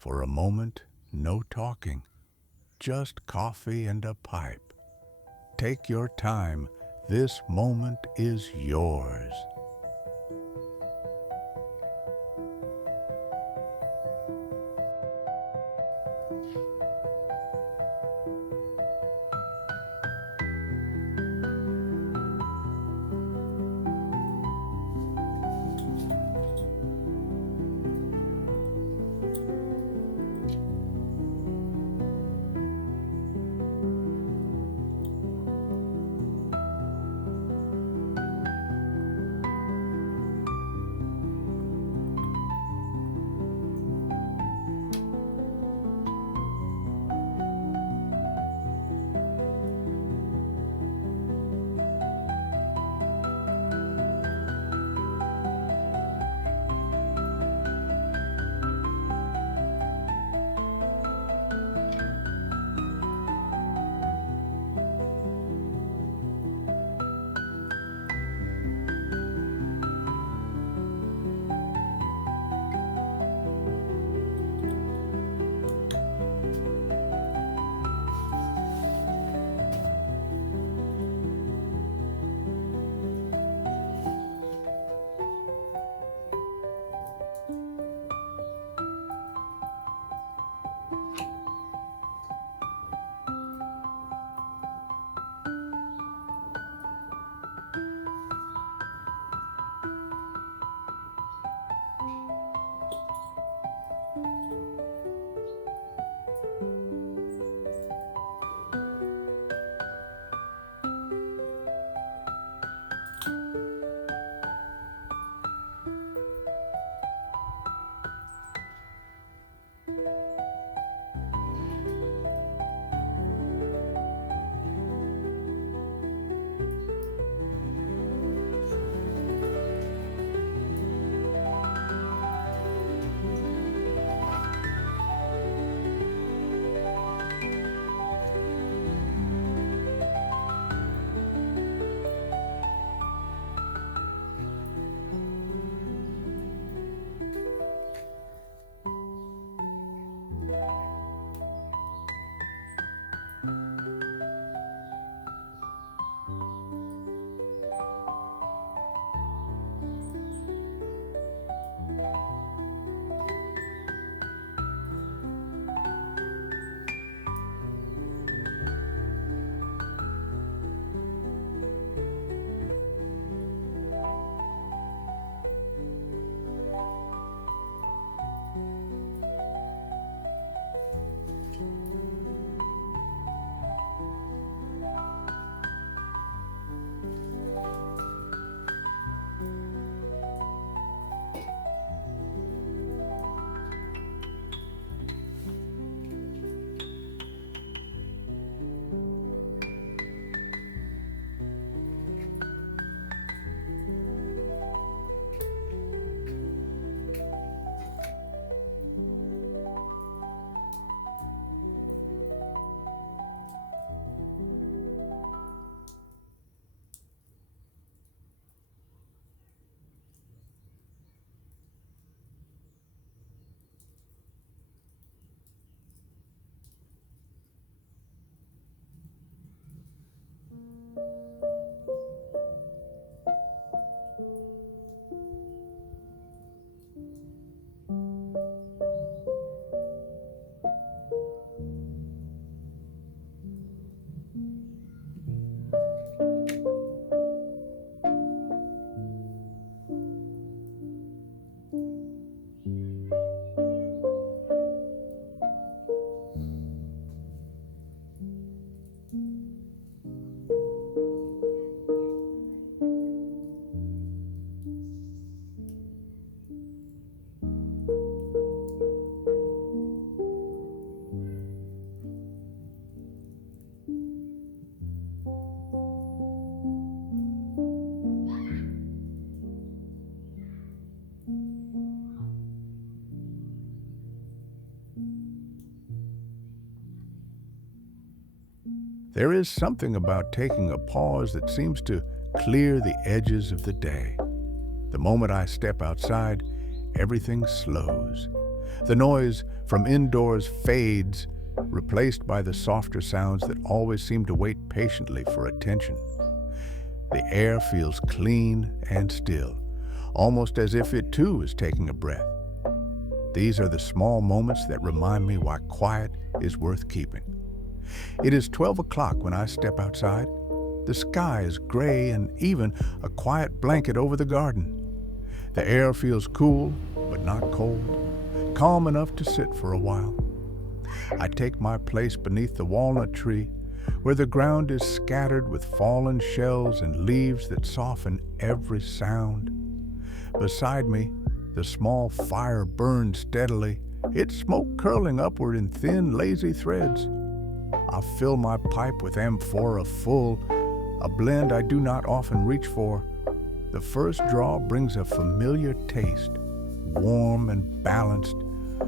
For a moment, no talking, just coffee and a pipe. Take your time. This moment is yours. There is something about taking a pause that seems to clear the edges of the day. The moment I step outside, everything slows. The noise from indoors fades, replaced by the softer sounds that always seem to wait patiently for attention. The air feels clean and still, almost as if it too is taking a breath. These are the small moments that remind me why quiet is worth keeping. It is 12 o'clock when I step outside. The sky is gray and even a quiet blanket over the garden. The air feels cool, but not cold, calm enough to sit for a while. I take my place beneath the walnut tree, where the ground is scattered with fallen shells and leaves that soften every sound. Beside me, the small fire burns steadily, its smoke curling upward in thin, lazy threads. I fill my pipe with Amphora full, a blend I do not often reach for. The first draw brings a familiar taste, warm and balanced,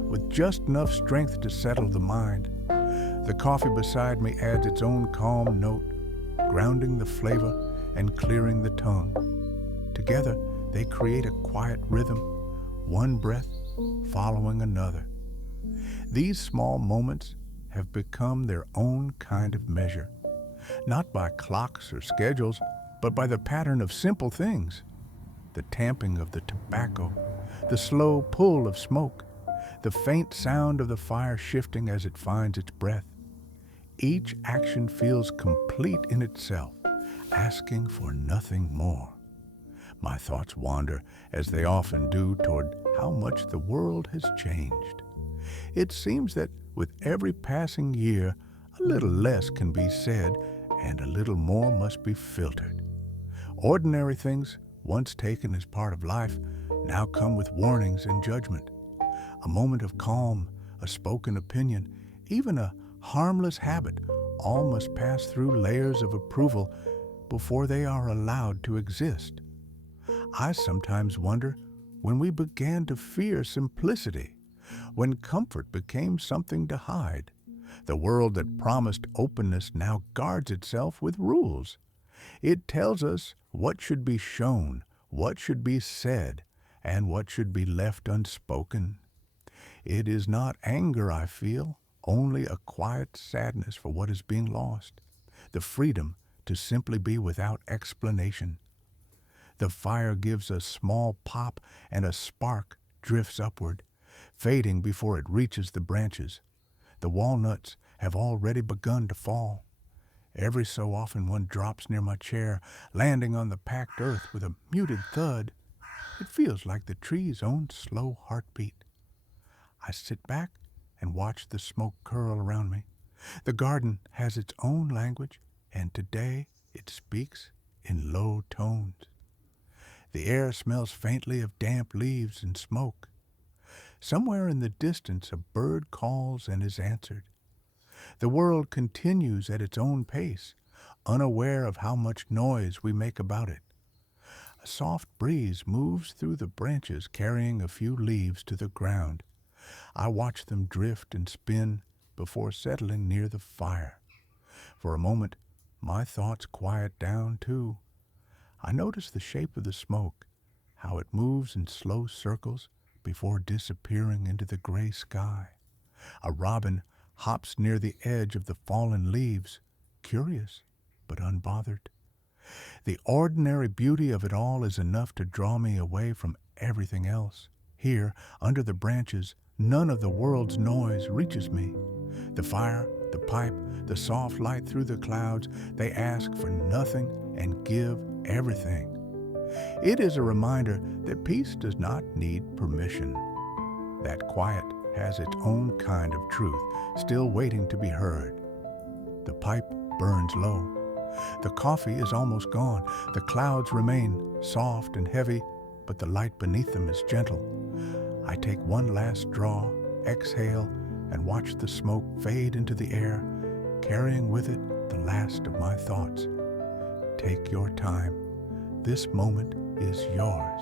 with just enough strength to settle the mind. The coffee beside me adds its own calm note, grounding the flavor and clearing the tongue. Together, they create a quiet rhythm, one breath following another. These small moments have become their own kind of measure, not by clocks or schedules, but by the pattern of simple things. The tamping of the tobacco, the slow pull of smoke, the faint sound of the fire shifting as it finds its breath. Each action feels complete in itself, asking for nothing more. My thoughts wander, as they often do, toward how much the world has changed. It seems that with every passing year, a little less can be said and a little more must be filtered. Ordinary things, once taken as part of life, now come with warnings and judgment. A moment of calm, a spoken opinion, even a harmless habit, all must pass through layers of approval before they are allowed to exist. I sometimes wonder when we began to fear simplicity, when comfort became something to hide. The world that promised openness now guards itself with rules. It tells us what should be shown, what should be said, and what should be left unspoken. It is not anger I feel, only a quiet sadness for what is being lost, the freedom to simply be without explanation. The fire gives a small pop and a spark drifts upward, fading before it reaches the branches. The walnuts have already begun to fall. Every so often one drops near my chair, landing on the packed earth with a muted thud. It feels like the tree's own slow heartbeat. I sit back and watch the smoke curl around me. The garden has its own language, and today it speaks in low tones. The air smells faintly of damp leaves and smoke. Somewhere in the distance a bird calls and is answered. The world continues at its own pace, unaware of how much noise we make about it. A soft breeze moves through the branches, carrying a few leaves to the ground. I watch them drift and spin before settling near the fire. For a moment, my thoughts quiet down too. I notice the shape of the smoke, how it moves in slow circles before disappearing into the gray sky. A robin hops near the edge of the fallen leaves, curious but unbothered. The ordinary beauty of it all is enough to draw me away from everything else. Here, under the branches, none of the world's noise reaches me. The fire, the pipe, the soft light through the clouds, they ask for nothing and give everything. It is a reminder that peace does not need permission, that quiet has its own kind of truth, still waiting to be heard. The pipe burns low. The coffee is almost gone. The clouds remain soft and heavy, but the light beneath them is gentle. I take one last draw, exhale, and watch the smoke fade into the air, carrying with it the last of my thoughts. Take your time. This moment is yours.